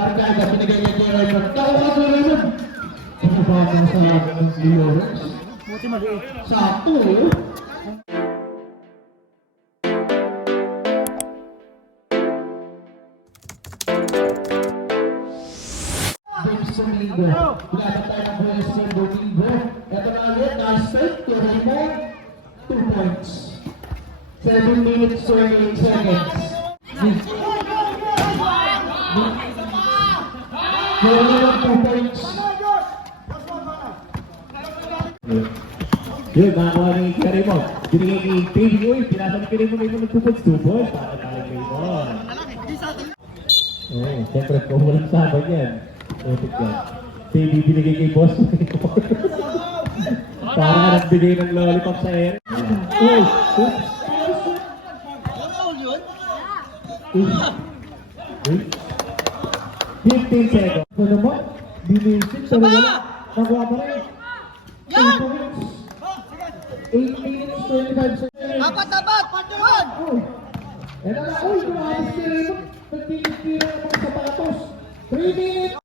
Barkada, binigay niya kay Raymond. Nakuha kay Raymond. Ano ba ang sa Leorex? Sakto eh. James Domingo. Pinatay tayo ng James Domingo. Ito na ulit, na-strike to Raymond. 2 points. 7 minutes, 28 seconds. Raymond, 2 points. Yun, nakakuha ni Raymond. Binigay ni Baby Uy, pinasa ni Raymond ng 2 points, 2 points. Para tayo Raymond. Oo, siyempre kung walang sabag yan. Epic yan. Baby binigay kay Boss. Para nagbigay ng lollipop sa air. Uy! Uy! 15 seconds. Ano mo? Binisip, pero wala. Nakuha pa rin. 8 minutes, 25 seconds. Apat! Patuan! Uy! Eto na, uy! Kumabas si Raymond. Nagtitira ng mga sapatos. 3 minutes,